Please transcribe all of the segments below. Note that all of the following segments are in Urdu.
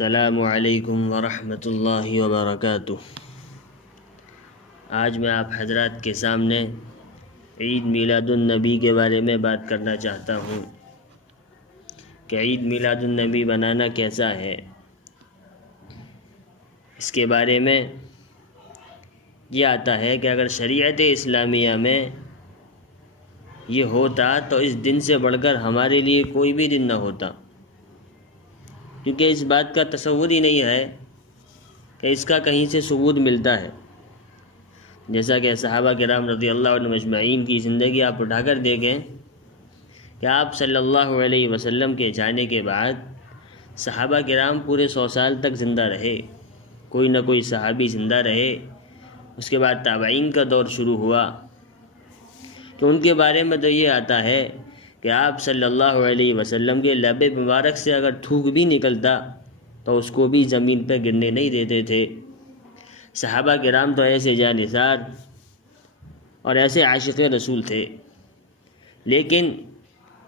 السلام علیکم ورحمۃ اللہ وبرکاتہ۔ آج میں آپ حضرات کے سامنے عید میلاد النبی کے بارے میں بات کرنا چاہتا ہوں کہ عید میلاد النبی بنانا کیسا ہے۔ اس کے بارے میں یہ آتا ہے کہ اگر شریعت اسلامیہ میں یہ ہوتا تو اس دن سے بڑھ کر ہمارے لیے کوئی بھی دن نہ ہوتا، کیونکہ اس بات کا تصور ہی نہیں ہے کہ اس کا کہیں سے ثبوت ملتا ہے۔ جیسا کہ صحابہ کرام رضی اللہ عنہم اجمعین کی زندگی آپ اٹھا کر دیکھیں کہ آپ صلی اللہ علیہ وسلم کے جانے کے بعد صحابہ کرام پورے 100 سال تک زندہ رہے، کوئی نہ کوئی صحابی زندہ رہے۔ اس کے بعد تابعین کا دور شروع ہوا کہ ان کے بارے میں تو یہ آتا ہے کہ آپ صلی اللہ علیہ وسلم کے لب مبارک سے اگر تھوک بھی نکلتا تو اس کو بھی زمین پہ گرنے نہیں دیتے تھے۔ صحابہ کرام تو ایسے جانثار اور ایسے عاشق رسول تھے، لیکن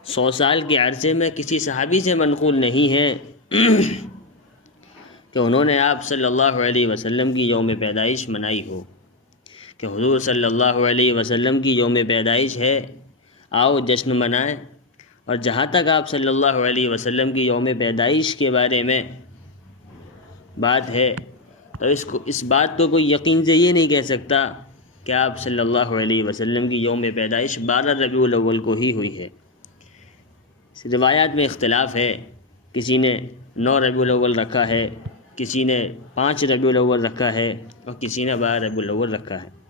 100 سال کے عرصے میں کسی صحابی سے منقول نہیں ہے کہ انہوں نے آپ صلی اللہ علیہ وسلم کی یوم پیدائش منائی ہو، کہ حضور صلی اللہ علیہ وسلم کی یوم پیدائش ہے، آؤ جشن منائیں۔ اور جہاں تک آپ صلی اللہ علیہ وسلم کی یوم پیدائش کے بارے میں بات ہے تو اس بات کو کوئی یقین سے یہ نہیں کہہ سکتا کہ آپ صلی اللہ علیہ وسلم کی یوم پیدائش 12 ربیع الاول کو ہی ہوئی ہے۔ روایات میں اختلاف ہے، کسی نے 9 ربیع الاول رکھا ہے، کسی نے 5 ربیع الاول رکھا ہے اور کسی نے 12 ربیع الاول رکھا ہے۔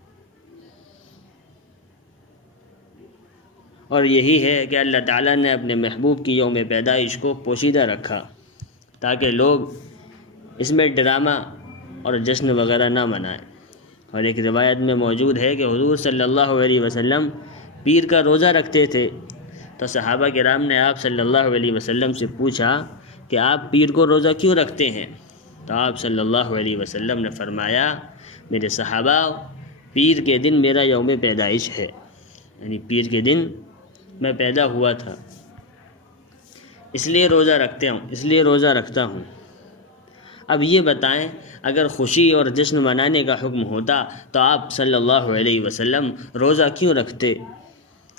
اور یہی ہے کہ اللہ تعالیٰ نے اپنے محبوب کی یوم پیدائش کو پوشیدہ رکھا تاکہ لوگ اس میں ڈرامہ اور جشن وغیرہ نہ منائیں۔ اور ایک روایت میں موجود ہے کہ حضور صلی اللہ علیہ وسلم پیر کا روزہ رکھتے تھے، تو صحابہ کرام نے آپ صلی اللہ علیہ وسلم سے پوچھا کہ آپ پیر کو روزہ کیوں رکھتے ہیں؟ تو آپ صلی اللہ علیہ وسلم نے فرمایا، میرے صحابہ، پیر کے دن میرا یوم پیدائش ہے، یعنی پیر کے دن میں پیدا ہوا تھا، اس لیے روزہ رکھتا ہوں۔ اب یہ بتائیں، اگر خوشی اور جشن منانے کا حکم ہوتا تو آپ صلی اللہ علیہ وسلم روزہ کیوں رکھتے؟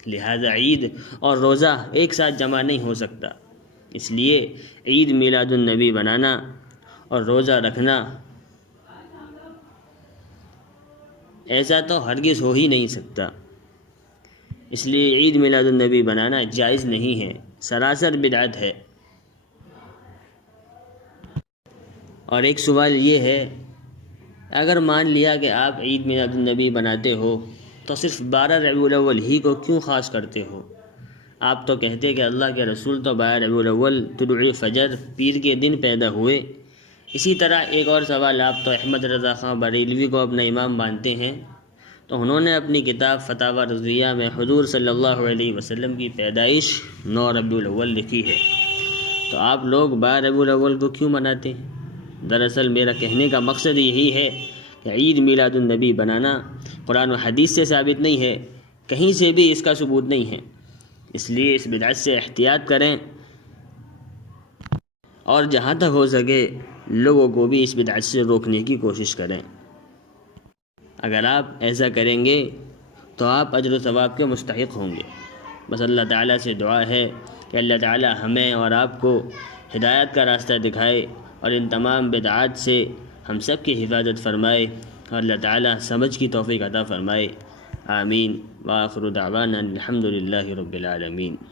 لہذا عید اور روزہ ایک ساتھ جمع نہیں ہو سکتا، اس لیے عید میلاد النبی بنانا اور روزہ رکھنا ایسا تو ہرگز ہو ہی نہیں سکتا۔ اس لیے عید میلاد النبی بنانا جائز نہیں ہے، سراسر بدعت ہے۔ اور ایک سوال یہ ہے، اگر مان لیا کہ آپ عید میلاد النبی بناتے ہو تو صرف 12 ربیع الاول ہی کو کیوں خاص کرتے ہو؟ آپ تو کہتے کہ اللہ کے رسول تو 12 ربیع الاول طلوع فجر پیر کے دن پیدا ہوئے۔ اسی طرح ایک اور سوال، آپ تو احمد رضا خان بریلوی کو اپنا امام مانتے ہیں، تو انہوں نے اپنی کتاب فتاوی رضویہ میں حضور صلی اللہ علیہ وسلم کی پیدائش 9 ربیع الاول لکھی ہے، تو آپ لوگ 12 ربیع الاول کو کیوں مناتے ہیں؟ دراصل میرا کہنے کا مقصد یہی ہے کہ عید میلاد النبی بنانا قرآن و حدیث سے ثابت نہیں ہے، کہیں سے بھی اس کا ثبوت نہیں ہے، اس لیے اس بدعت سے احتیاط کریں اور جہاں تک ہو سکے لوگوں کو بھی اس بدعت سے روکنے کی کوشش کریں۔ اگر آپ ایسا کریں گے تو آپ اجر و ثواب کے مستحق ہوں گے۔ بس اللہ تعالیٰ سے دعا ہے کہ اللہ تعالیٰ ہمیں اور آپ کو ہدایت کا راستہ دکھائے اور ان تمام بدعات سے ہم سب کی حفاظت فرمائے، اور اللہ تعالیٰ سمجھ کی توفیق عطا فرمائے۔ آمین۔ وآخر دعوانا الحمد للہ رب العالمین۔